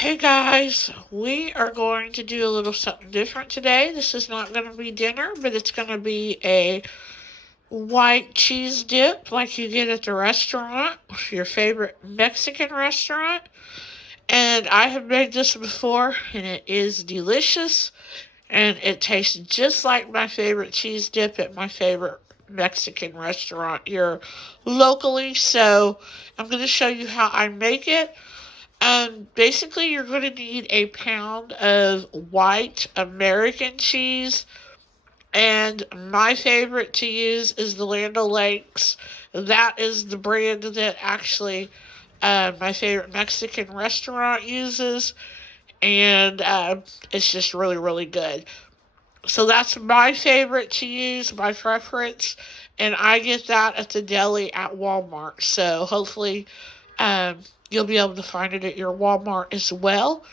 Hey guys, we are going to do a little something different today. This is not going to be dinner, but it's going to be a white cheese dip like you get at the restaurant, your favorite Mexican restaurant. And I have made this before, and it is delicious, and it tastes just like my favorite cheese dip at my favorite Mexican restaurant here locally. So I'm going to show you how I make it. Basically, you're going to need a pound of white American cheese, and my favorite to use is the Land O'Lakes. That is the brand that actually my favorite Mexican restaurant uses, and it's just really, really good. So that's my favorite to use, my preference, and I get that at the deli at Walmart. So hopefully, you'll be able to find it at your Walmart as well.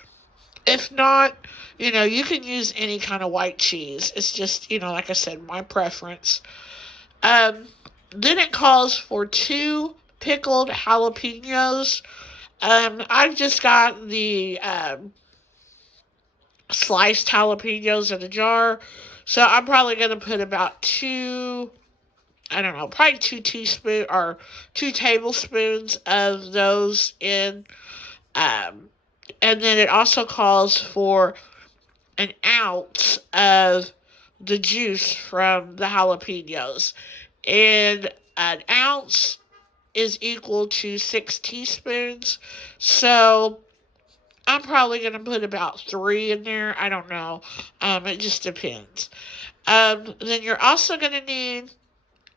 If not, you can use any kind of white cheese. It's just, like I said, my preference. Um, then it calls for two pickled jalapenos. I've just got the sliced jalapenos in a jar. So I'm probably going to put about two, I don't know, probably 2 tablespoons of those in. Um, and then it also calls for an ounce of the juice from the jalapenos. And an ounce is equal to 6 teaspoons. So I'm probably going to put about three in there. I don't know. It just depends. Then you're also going to need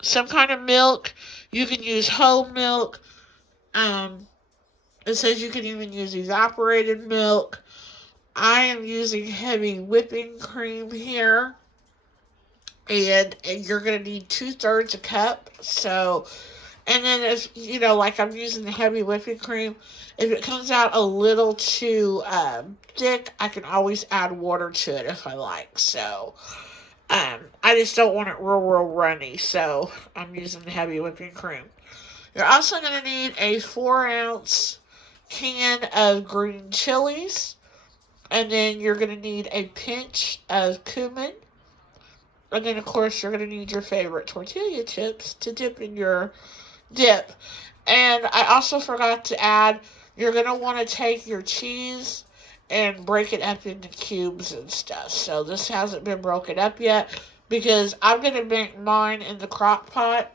some kind of milk. You can use whole milk. Um, it says you can even use evaporated milk. I am using heavy whipping cream here. And you're going to need 2/3 a cup. So, and then if, like I'm using the heavy whipping cream, if it comes out a little too thick, I can always add water to it if I like. So, I just don't want it real, real runny. So, I'm using the heavy whipping cream. You're also going to need a 4-ounce can of green chilies. And then you're going to need a pinch of cumin. And then, of course, you're going to need your favorite tortilla chips to dip in your dip. And I also forgot to add, you're going to want to take your cheese and break it up into cubes and stuff. So this hasn't been broken up yet because I'm going to make mine in the crock pot.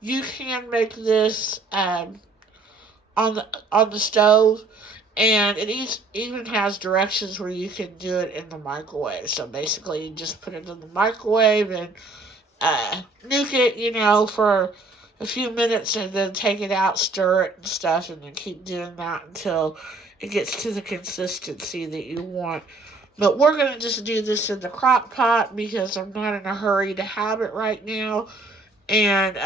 You can make this on the stove, and it even has directions where you can do it in the microwave. So basically, you just put it in the microwave and nuke it, for a few minutes, and then take it out, stir it and stuff, and then keep doing that until it gets to the consistency that you want. But we're going to just do this in the crock pot because I'm not in a hurry to have it right now. And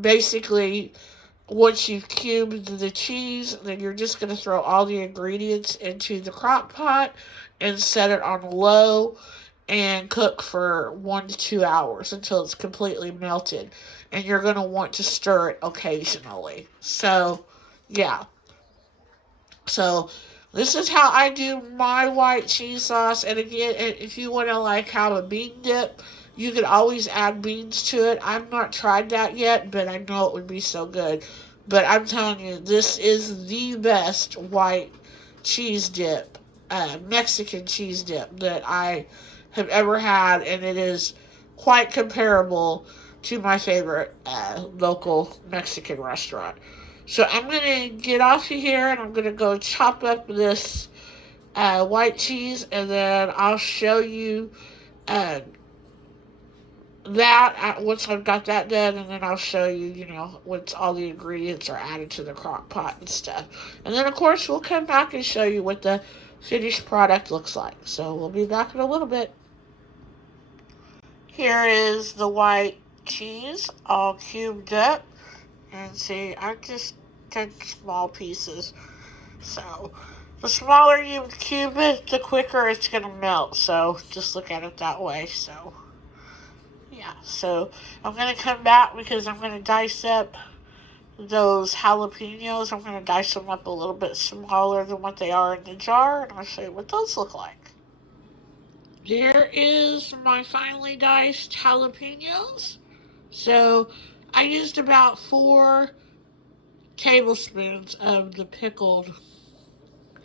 basically, once you've cubed the cheese, then you're just going to throw all the ingredients into the crock pot and set it on low and cook for 1 to 2 hours until it's completely melted. And you're going to want to stir it occasionally. So, yeah. So, this is how I do my white cheese sauce. And again, if you want to have a bean dip, you could always add beans to it. I've not tried that yet, but I know it would be so good. But I'm telling you, this is the best white cheese dip, Mexican cheese dip that I have ever had, and it is quite comparable to my favorite local Mexican restaurant. So I'm going to get off of here, and I'm going to go chop up this white cheese, and then I'll show you uh, that once I've got that done, and then I'll show you, once all the ingredients are added to the crock pot and stuff. And then, of course, we'll come back and show you what the finished product looks like. So we'll be back in a little bit. Here is the white cheese all cubed up. And see, I just took small pieces. So the smaller you cube it, the quicker it's going to melt. So just look at it that way. So yeah, so I'm going to come back because I'm going to dice up those jalapenos. I'm going to dice them up a little bit smaller than what they are in the jar, and I'll show you what those look like. Here is my finely diced jalapenos. So I used about 4 tablespoons of the pickled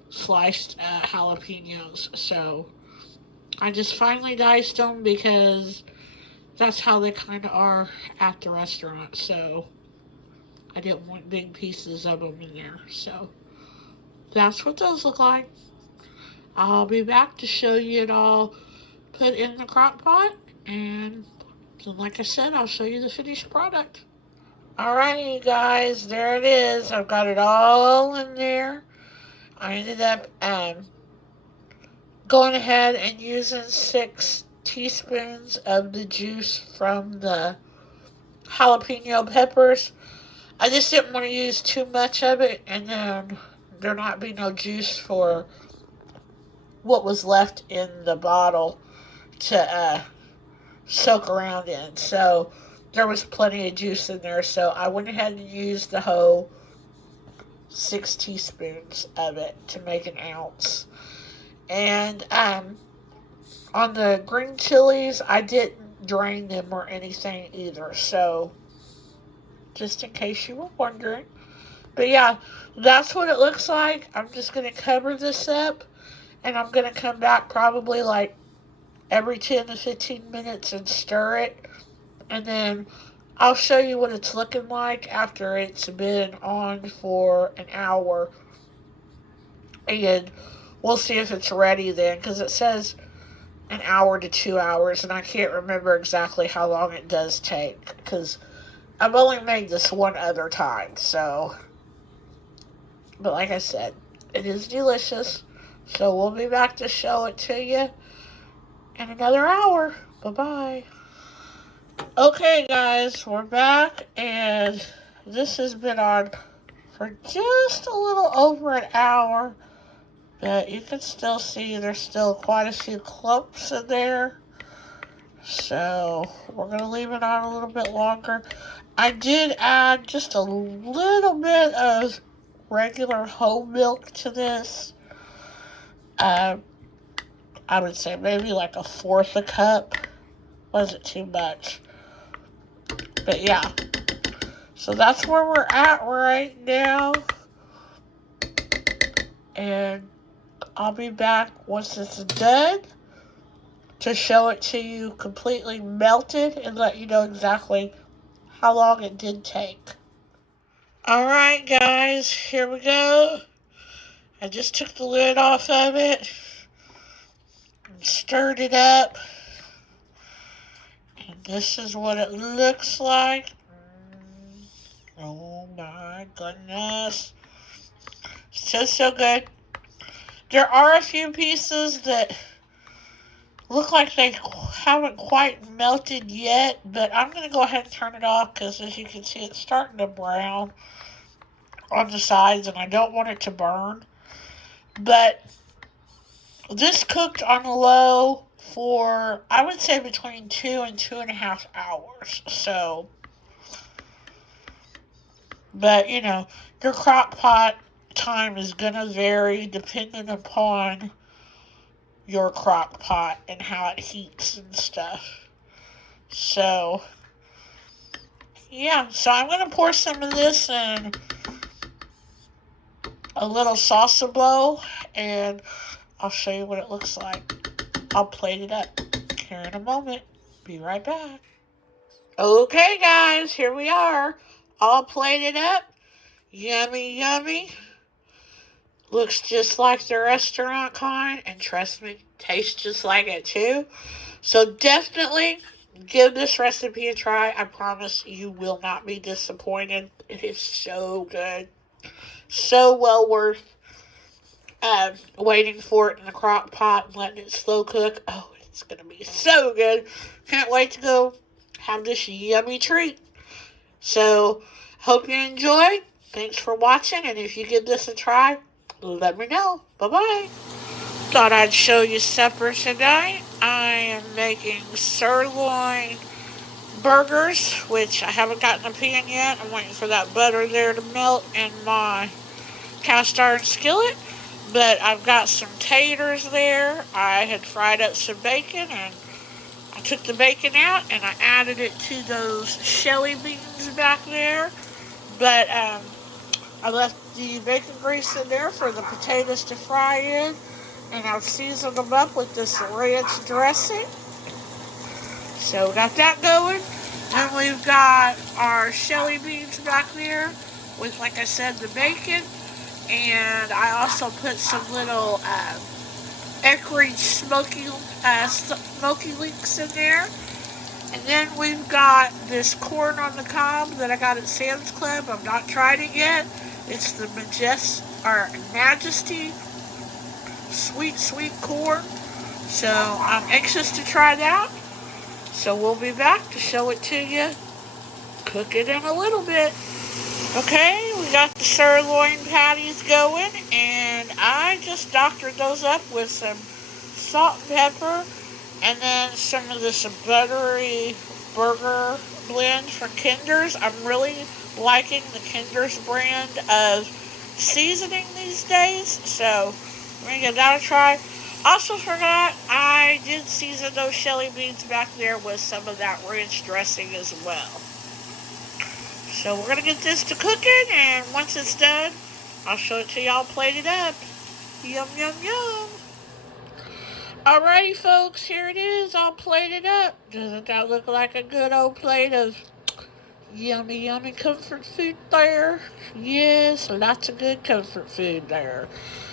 sliced jalapenos. So I just finely diced them because that's how they kind of are at the restaurant. So I didn't want big pieces of them in there. So that's what those look like. I'll be back to show you it all put in the crock pot. And then, like I said, I'll show you the finished product. Alrighty, you guys, there it is. I've got it all in there. I ended up going ahead and using 6 teaspoons of the juice from the jalapeno peppers. I just didn't want to use too much of it, and then there not be no juice for what was left in the bottle to soak around in. So there was plenty of juice in there, so I went ahead and used the whole 6 teaspoons of it to make an ounce. And on the green chilies, I didn't drain them or anything either, so just in case you were wondering. But yeah, that's what it looks like. I'm just going to cover this up, and I'm going to come back probably like every 10 to 15 minutes and stir it. And then I'll show you what it's looking like after it's been on for an hour. And we'll see if it's ready then, because it says an hour to 2 hours, and I can't remember exactly how long it does take, because I've only made this one other time, so. But like I said, it is delicious, so we'll be back to show it to you in another hour. Bye-bye. Okay, guys, we're back, and this has been on for just a little over an hour, but you can still see there's still quite a few clumps in there, so we're going to leave it on a little bit longer. I did add just a little bit of regular whole milk to this. I would say maybe like 1/4 a cup. Wasn't too much. But yeah. So that's where we're at right now. And I'll be back once it's done to show it to you completely melted and let you know exactly how long it did take. Alright, guys, here we go. I just took the lid off of it and stirred it up. And this is what it looks like. Oh my goodness. So good. There are a few pieces that look like they haven't quite melted yet, but I'm going to go ahead and turn it off because, as you can see, it's starting to brown on the sides, and I don't want it to burn. But this cooked on low for, I would say, between 2 and 2.5 hours. So, but, you know, your crock pot time is going to vary depending upon your crock pot and how it heats and stuff. So, yeah, so I'm going to pour some of this in a little salsa bowl, and I'll show you what it looks like. I'll plate it up here in a moment. Be right back. Okay, guys, here we are. All plated up. Yummy, yummy. Looks just like the restaurant kind, and trust me, tastes just like it too. So definitely give this recipe a try. I promise you will not be disappointed. It is so good. So well worth waiting for it in the crock pot and letting it slow cook. Oh, it's going to be so good. Can't wait to go have this yummy treat. So, hope you enjoyed. Thanks for watching, and if you give this a try, let me know. Bye-bye. Thought I'd show you supper tonight. I am making sirloin burgers, which I haven't gotten a pan yet. I'm waiting for that butter there to melt in my cast iron skillet. But I've got some taters there. I had fried up some bacon, and I took the bacon out and I added it to those shelly beans back there. But I left the bacon grease in there for the potatoes to fry in, and I've seasoned them up with this ranch dressing. So we got that going. Then we've got our shelly beans back there with, like I said, the bacon. And I also put some little Eckrich smoky links in there. And then we've got this corn on the cob that I got at Sam's Club. I've not tried it yet. It's the Majesty sweet corn. So I'm anxious to try that. So we'll be back to show it to you. Cook it in a little bit. Okay, we got the sirloin patties going, and I just doctored those up with some salt and pepper, and then some of this buttery burger blend from Kinder's. I'm really liking the Kinder's brand of seasoning these days, so we're going to give that a try. Also forgot, I did season those shelly beans back there with some of that ranch dressing as well. So we're going to get this to cooking, and once it's done, I'll show it to y'all plated up. Yum, yum, yum. Alrighty, folks, here it is, all plated up. Doesn't that look like a good old plate of yummy, yummy comfort food there? Yes, lots of good comfort food there.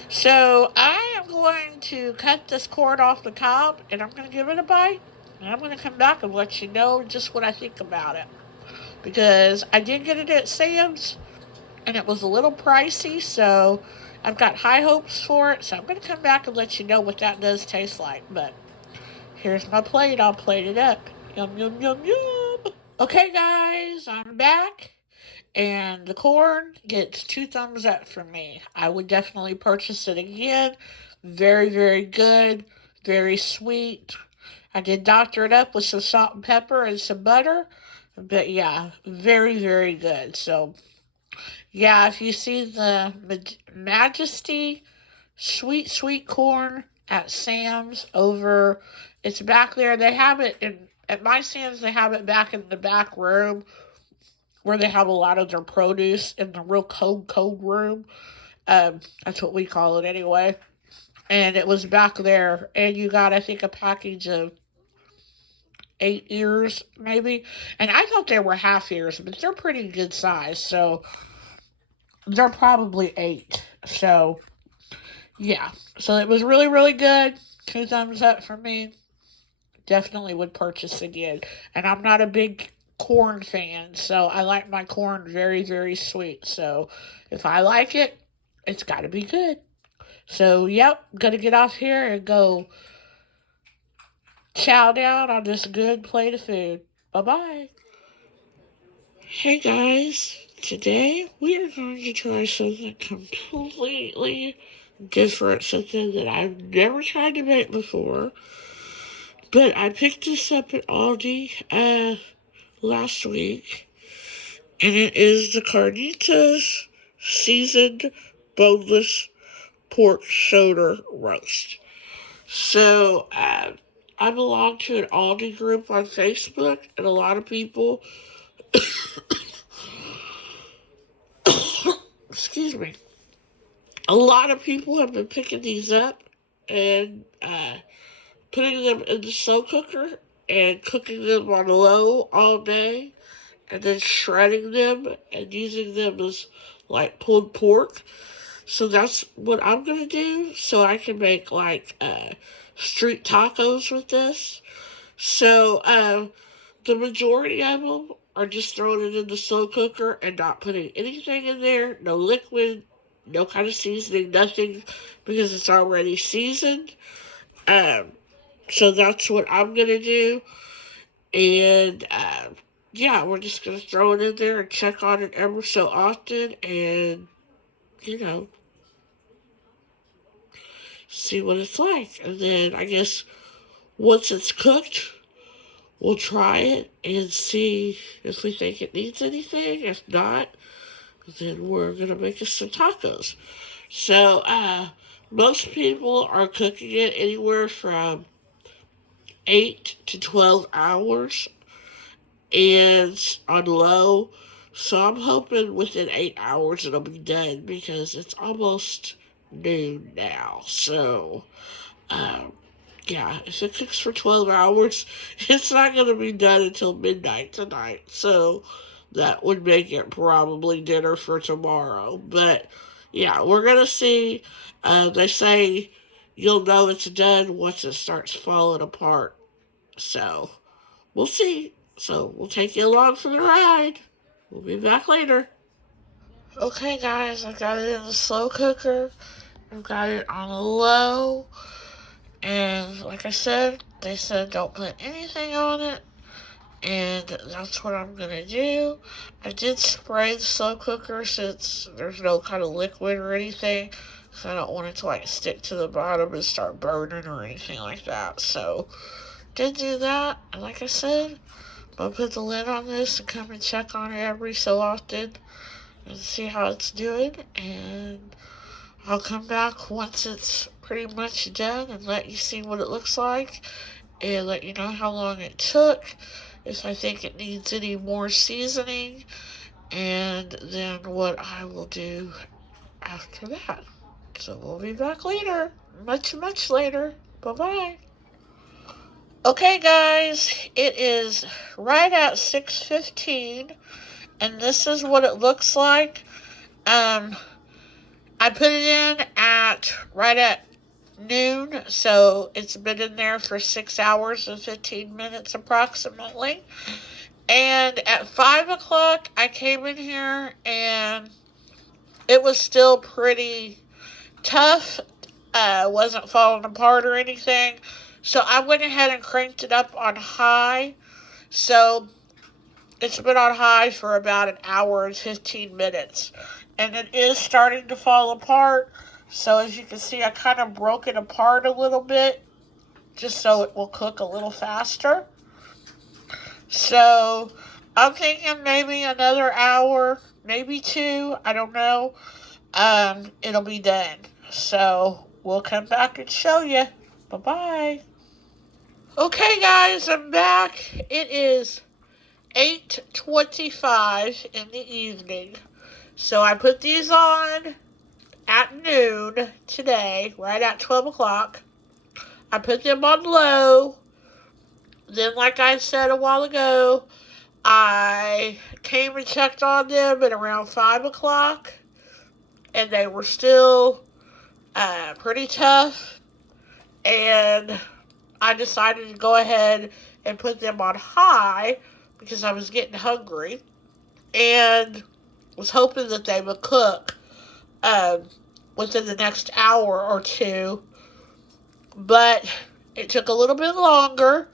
So I am going to cut this corn off the cob, and I'm going to give it a bite, and I'm going to come back and let you know just what I think about it. Because I did get it at Sam's, and it was a little pricey, so I've got high hopes for it, so I'm going to come back and let you know what that does taste like. But here's my plate. I'll plate it up. Yum, yum, yum, yum. Okay, guys, I'm back, and the corn gets 2 thumbs up from me. I would definitely purchase it again. Very, very good. Very sweet. I did doctor it up with some salt and pepper and some butter. But yeah, very, very good. So yeah, if you see the Majesty sweet corn at Sam's over, it's back there. They have it at my Sam's. They have it back in the back room where they have a lot of their produce in the real cold room. That's what we call it anyway. And it was back there, and you got, I think, a package of 8 ears maybe, and I thought they were half ears, but they're pretty good size, so they're probably 8. So yeah, so it was really, really good. 2 thumbs up for me. Definitely would purchase again. And I'm not a big corn fan, so I like my corn very, very sweet. So if I like it, it's got to be good. So yep, gonna get off here and go chow down on this good plate of food. Bye bye. Hey guys, today we are going to try something completely different, something that I've never tried to make before. But I picked this up at Aldi last week, and it is the Carnitas seasoned boneless pork shoulder roast. So I belong to an Aldi group on Facebook, and a lot of people, excuse me, a lot of people have been picking these up and putting them in the slow cooker and cooking them on low all day, and then shredding them and using them as like pulled pork. So that's what I'm gonna do, so I can make like street tacos with this. So the majority of them are just throwing it in the slow cooker and not putting anything in there, no liquid, no kind of seasoning, nothing, because it's already seasoned. Um, so that's what I'm gonna do, and yeah, we're just gonna throw it in there and check on it ever so often, and you know, see what it's like. And then I guess once it's cooked, we'll try it and see if we think it needs anything. If not, then we're going to make us some tacos. So, most people are cooking it anywhere from 8 to 12 hours and on low. So I'm hoping within 8 hours it'll be done because it's almost noon now. So, um, yeah, if it cooks for 12 hours, it's not going to be done until midnight tonight. So that would make it probably dinner for tomorrow. But yeah, we're going to see. They say you'll know it's done once it starts falling apart. So we'll see. So we'll take you along for the ride. We'll be back later. Okay, guys, I got it in the slow cooker. I've got it on low. And like I said, they said don't put anything on it. And that's what I'm going to do. I did spray the slow cooker since there's no kind of liquid or anything. So I don't want it to like stick to the bottom and start burning or anything like that. So did do that. And like I said, I'll put the lid on this and come and check on it every so often and see how it's doing. And I'll come back once it's pretty much done and let you see what it looks like and let you know how long it took, if I think it needs any more seasoning, and then what I will do after that. So we'll be back later. Much, much later. Bye-bye. Okay, guys, it is right at 6:15, and this is what it looks like. I put it in at right at noon, so it's been in there for 6 hours and 15 minutes approximately. And at 5 o'clock, I came in here and it was still pretty tough. Wasn't falling apart or anything. So I went ahead and cranked it up on high. So it's been on high for about an hour and 15 minutes. And it is starting to fall apart. So as you can see, I kind of broke it apart a little bit just so it will cook a little faster. So I'm thinking maybe another hour, maybe two, I don't know. It'll be done. So we'll come back and show you. Bye-bye. Okay, guys, I'm back. It is 8:25 in the evening. So I put these on at noon today, right at 12 o'clock. I put them on low. Then, like I said a while ago, I came and checked on them at around 5 o'clock, and they were still pretty tough. And I decided to go ahead and put them on high because I was getting hungry and was hoping that they would cook within the next hour or two. But it took a little bit longer.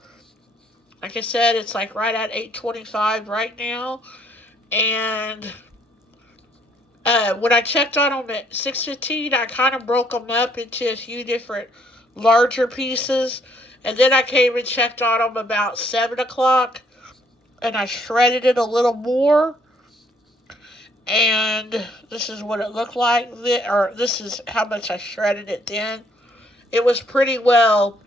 Like I said, it's like right at 8:25 right now. And when I checked on them at 6:15, I kind of broke them up into a few different larger pieces. And then I came and checked on them about 7 o'clock. And I shredded it a little more. And this is what it looked like. Or this is how much I shredded it then. It was pretty well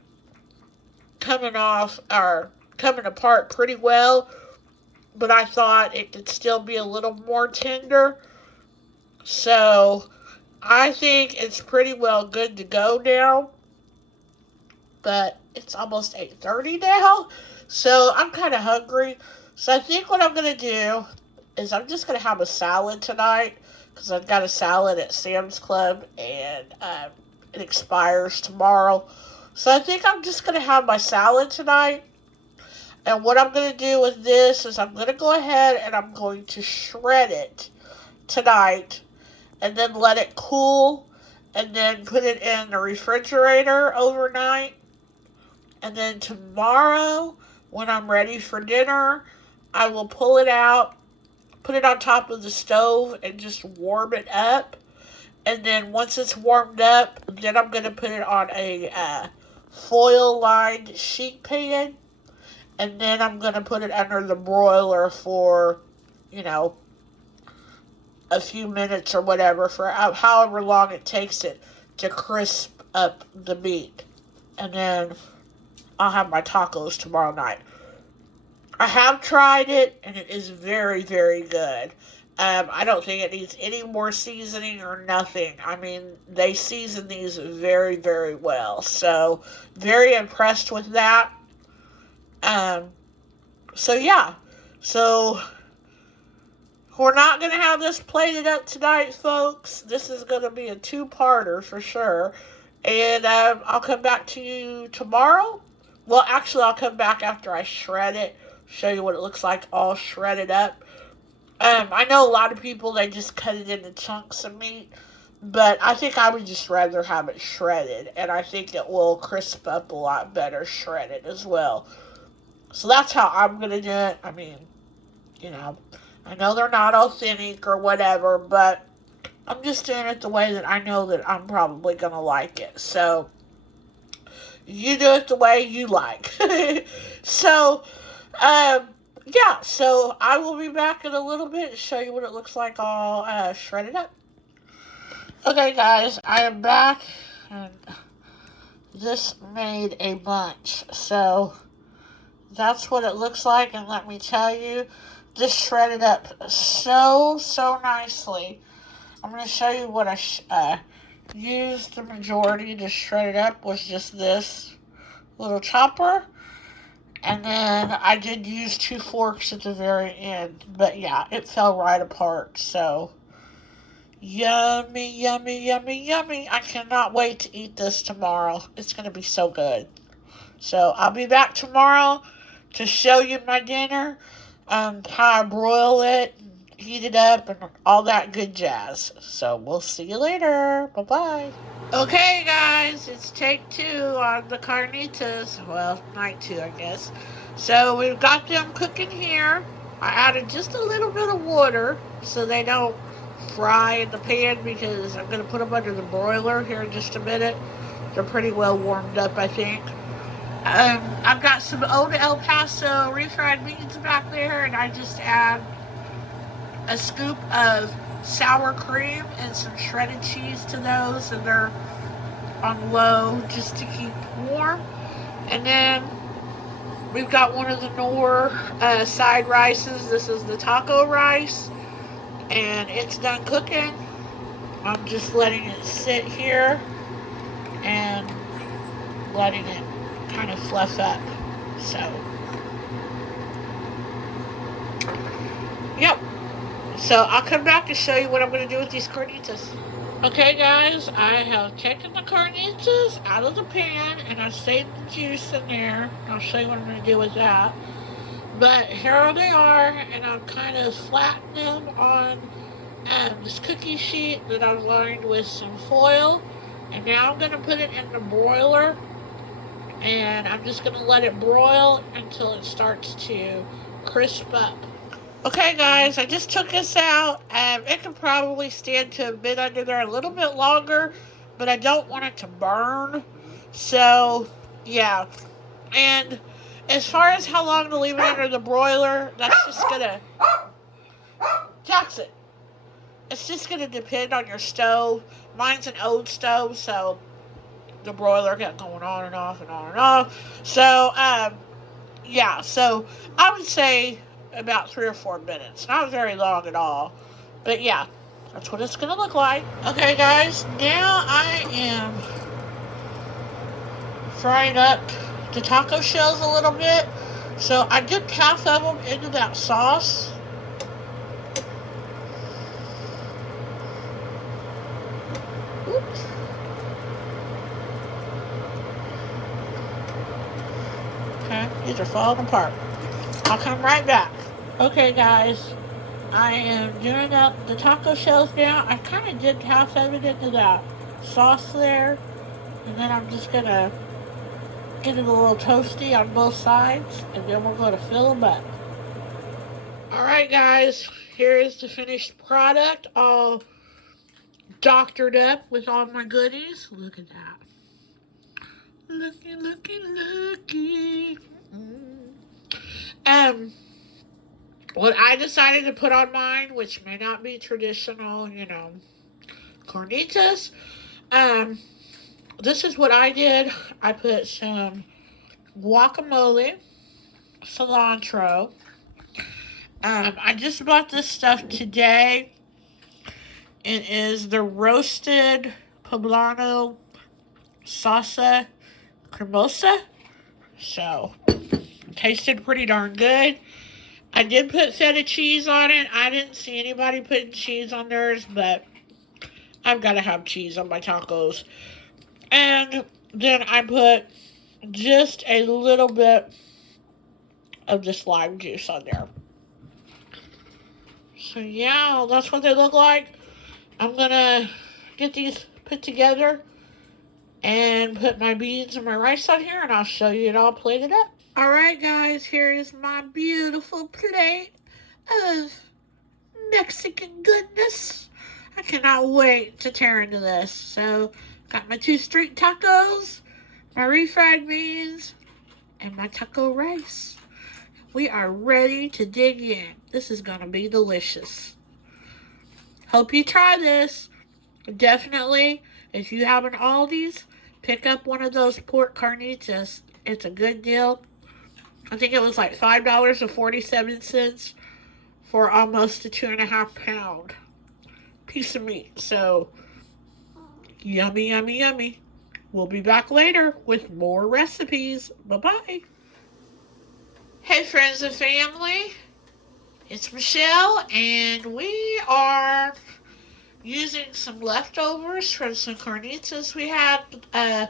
coming off, or coming apart pretty well, but I thought it could still be a little more tender. So I think it's pretty well good to go now. But it's almost 8:30 now, so I'm kind of hungry. So I think what I'm going to do is I'm just going to have a salad tonight, because I've got a salad at Sam's Club, and it expires tomorrow. So I think I'm just going to have my salad tonight. And what I'm going to do with this is I'm going to go ahead and I'm going to shred it tonight and then let it cool and then put it in the refrigerator overnight. And then tomorrow, when I'm ready for dinner, I will pull it out, put it on top of the stove, and just warm it up. And then once it's warmed up, then I'm going to put it on a foil-lined sheet pan. and then I'm going to put it under the broiler for, you know, a few minutes or whatever, for however long it takes it to crisp up the meat. And then I'll have my tacos tomorrow night. I have tried it, and it is very, very good. I don't think it needs any more seasoning or nothing. I mean, they season these very, very well. So, very impressed with that. Um, so yeah. So, we're not going to have this plated up tonight, folks. This is going to be a two-parter for sure. And I'll come back to you tomorrow. Well, actually, I'll come back after I shred it. Show you what it looks like all shredded up. I know a lot of people, they just cut it into chunks of meat. But I think I would just rather have it shredded. And I think it will crisp up a lot better shredded as well. So that's how I'm going to do it. I mean, you know, I know they're not authentic or whatever, but I'm just doing it the way that I know that I'm probably going to like it. So, you do it the way you like. So, yeah, so I will be back in a little bit and show you what it looks like all shredded up. Okay, guys, I am back, and this made a bunch. So, that's what it looks like, and let me tell you, this shredded up so nicely. I'm going to show you what I used the majority to shred it up was just this little chopper. And then I did use 2 forks at the very end. But yeah, it fell right apart. So, yummy, yummy, yummy, yummy. I cannot wait to eat this tomorrow. It's going to be so good. So, I'll be back tomorrow to show you my dinner, how I broil it, heat it up, and all that good jazz. So, we'll see you later. Bye-bye. Okay, guys, it's take 2 on the Carnitas. Well, night 2, I guess. So, we've got them cooking here. I added just a little bit of water so they don't fry in the pan, because I'm going to put them under the broiler here in just a minute. They're pretty well warmed up, I think. I've got some old El Paso refried beans back there, and I just add a scoop of sour cream and some shredded cheese to those, and they're on low just to keep warm. And then we've got one of the Knorr side rices. This is the taco rice, and it's done cooking. I'm just letting it sit here and letting it kind of fluff up. So, yep. So I'll come back to show you what I'm going to do with these carnitas. Okay, guys, I have taken the carnitas out of the pan, and I've saved the juice in there. I'll show you what I'm going to do with that. But here they are, and I'm kind of flattening them on this cookie sheet that I've lined with some foil. And now I'm going to put it in the broiler, and I'm just going to let it broil until it starts to crisp up. Okay, guys, I just took this out. It can probably stand to a bit under there a little bit longer, but I don't want it to burn. So, yeah. And as far as how long to leave it under the broiler, that's just going to... Jackson! It's just going to depend on your stove. Mine's an old stove, so the broiler kept going on and off and on and off. So, yeah, so I would say about 3 or 4 minutes. Not very long at all. But yeah, that's what it's going to look like. Okay, guys, now I am frying up the taco shells a little bit. So I dipped half of them into that sauce. Oops. Okay, these are falling apart. I'll come right back. Okay, guys, I am doing up the taco shells now. I kind of dipped half of it into that sauce there. And then I'm just going to get it a little toasty on both sides. And then we're going to fill them up. Alright, guys, here is the finished product. All doctored up with all my goodies. Look at that. Looky, looky, looky. What I decided to put on mine, which may not be traditional, Carnitas. Um, this is what I did. I put some guacamole, cilantro. I just bought this stuff today. It is the roasted poblano salsa cremosa. So, tasted pretty darn good. I did put feta cheese on it. I didn't see anybody putting cheese on theirs, but I've got to have cheese on my tacos. And then I put just a little bit of this lime juice on there. So yeah, that's what they look like. I'm going to get these put together and put my beans and my rice on here, and I'll show you it all plated up. Alright guys, here is my beautiful plate of Mexican goodness. I cannot wait to tear into this. So, got my 2 street tacos, my refried beans, and my taco rice. We are ready to dig in. This is going to be delicious. Hope you try this. Definitely, if you have an Aldi's, pick up one of those pork carnitas. It's a good deal. I think it was like $5.47 for almost a 2.5 pound piece of meat. So, yummy, yummy, yummy. We'll be back later with more recipes. Bye-bye. Hey, friends and family. It's Michelle, and we are using some leftovers from some carnitas we had a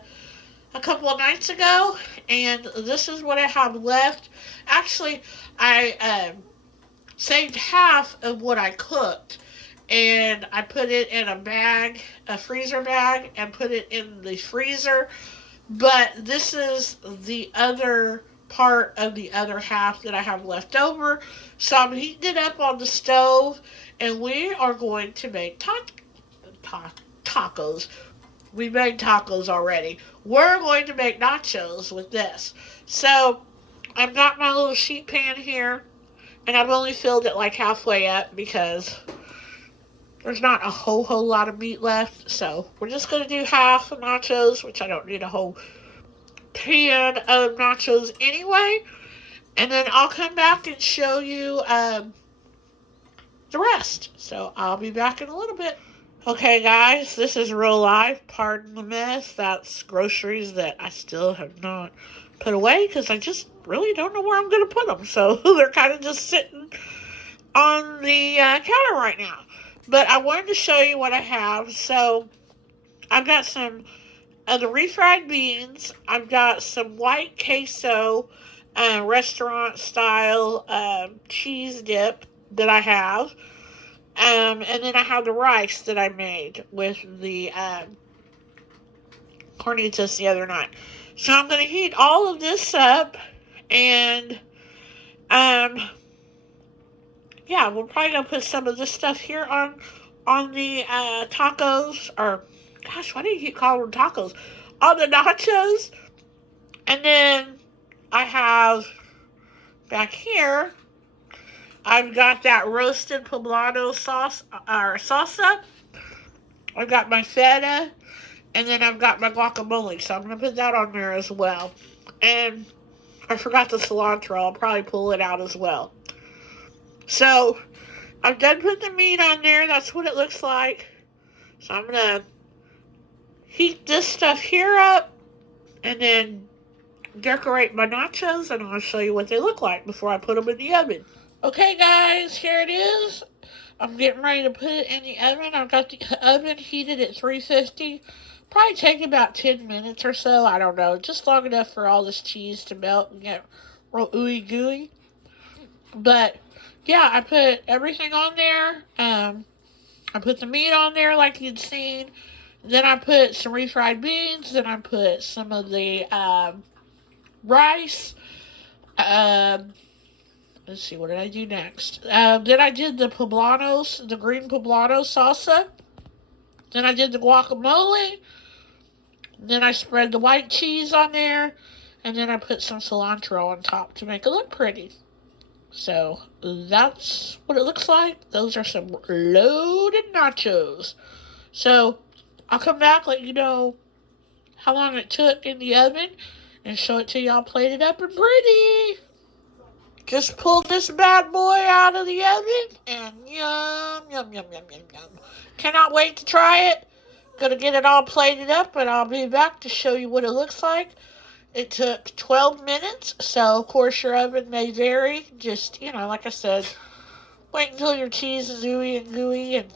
couple of nights ago, and this is what I have left. Actually, I saved half of what I cooked, and I put it in a bag, a freezer bag, and put it in the freezer. But this is the other part of the other half that I have left over. So I'm heating it up on the stove, and we are going to make tacos. We made tacos already. We're going to make nachos with this. So, I've got my little sheet pan here, and I've only filled it like halfway up because there's not a whole lot of meat left. So, we're just going to do half of nachos, which I don't need a whole pan of nachos anyway. And then I'll come back and show you the rest. So, I'll be back in a little bit. Okay, guys, this is real life. Pardon the mess. That's groceries that I still have not put away because I just really don't know where I'm going to put them. So they're kind of just sitting on the counter right now. But I wanted to show you what I have. So I've got some of the refried beans. I've got some white queso restaurant style cheese dip that I have. And then I have the rice that I made with the carnitas the other night. So I'm going to heat all of this up, and yeah, we're probably going to put some of this stuff here on the tacos, or gosh, why do you keep calling them tacos? On the nachos. And then I have back here, I've got that roasted poblano sauce, or salsa. I've got my feta, and then I've got my guacamole, so I'm going to put that on there as well. And I forgot the cilantro. I'll probably pull it out as well. So, I've done putting the meat on there. That's what it looks like. So, I'm going to heat this stuff here up, and then decorate my nachos, and I'll show you what they look like before I put them in the oven. Okay, guys, here it is. I'm getting ready to put it in the oven. I've got the oven heated at 350. Probably take about 10 minutes or so. I don't know. Just long enough for all this cheese to melt and get real ooey gooey. But, yeah, I put everything on there. I put the meat on there like you'd seen. Then I put some refried beans. Then I put some of the rice. Let's see, what did I do next? Then I did the poblanos, the green poblano salsa. Then I did the guacamole. Then I spread the white cheese on there. And then I put some cilantro on top to make it look pretty. So that's what it looks like. Those are some loaded nachos. So I'll come back, let you know how long it took in the oven, and show it to y'all plated up and pretty. Just pulled this bad boy out of the oven, and yum, yum, yum, yum, yum, yum. Cannot wait to try it. Gonna get it all plated up, and I'll be back to show you what it looks like. It took 12 minutes, so of course your oven may vary. Just, like I said, wait until your cheese is ooey and gooey and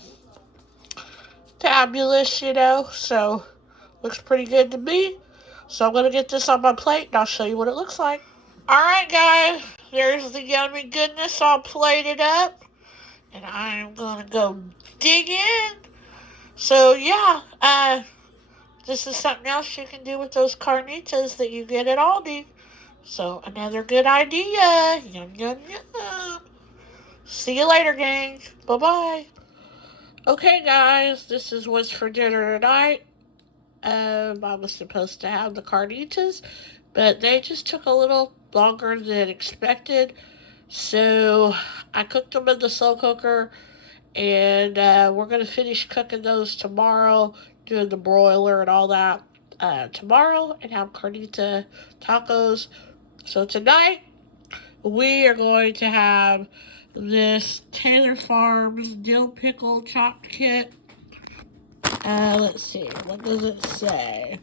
fabulous, So, looks pretty good to me. So I'm going to get this on my plate, and I'll show you what it looks like. Alright, guys. There's the yummy goodness all plated up. And I'm going to go dig in. So, yeah, this is something else you can do with those carnitas that you get at Aldi. So, another good idea. Yum, yum, yum. See you later, gang. Bye-bye. Okay, guys, this is what's for dinner tonight. I was supposed to have the carnitas, but they just took a little longer than expected. So, I cooked them in the slow cooker, and we're going to finish cooking those tomorrow, doing the broiler and all that tomorrow, and have carnita tacos. So tonight, we are going to have this Taylor Farms dill pickle chopped kit. Let's see, what does it say?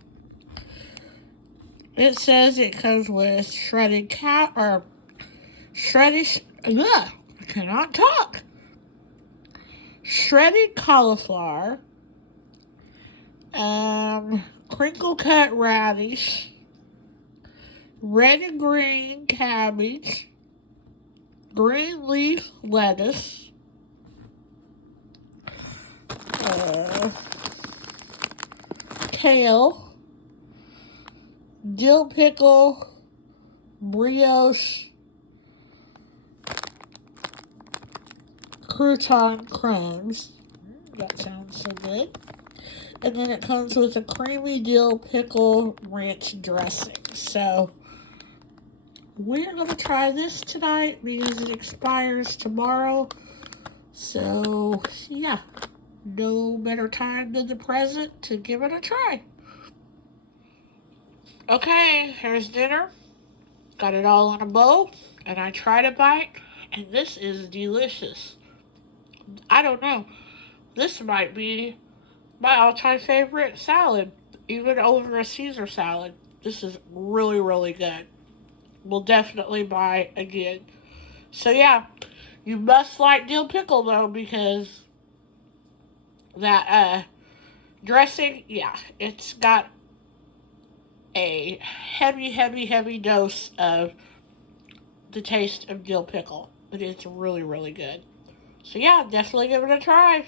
It says it comes with shredded I cannot talk. Shredded cauliflower, crinkle cut radish, red and green cabbage, green leaf lettuce, kale, dill pickle, brioche, crouton crumbs. That sounds so good. And then it comes with a creamy dill pickle ranch dressing. So we're going to try this tonight because it expires tomorrow. So, yeah, no better time than the present to give it a try. Okay, here's dinner. Got it all in a bowl, and I tried a bite, and this is delicious. I don't know. This might be my all-time favorite salad, even over a Caesar salad. This is really, really good. We'll definitely buy again. So, yeah, you must like dill pickle, though, because that dressing, yeah, it's got a heavy, heavy, heavy dose of the taste of dill pickle. But it's really, really good. So, yeah, definitely give it a try.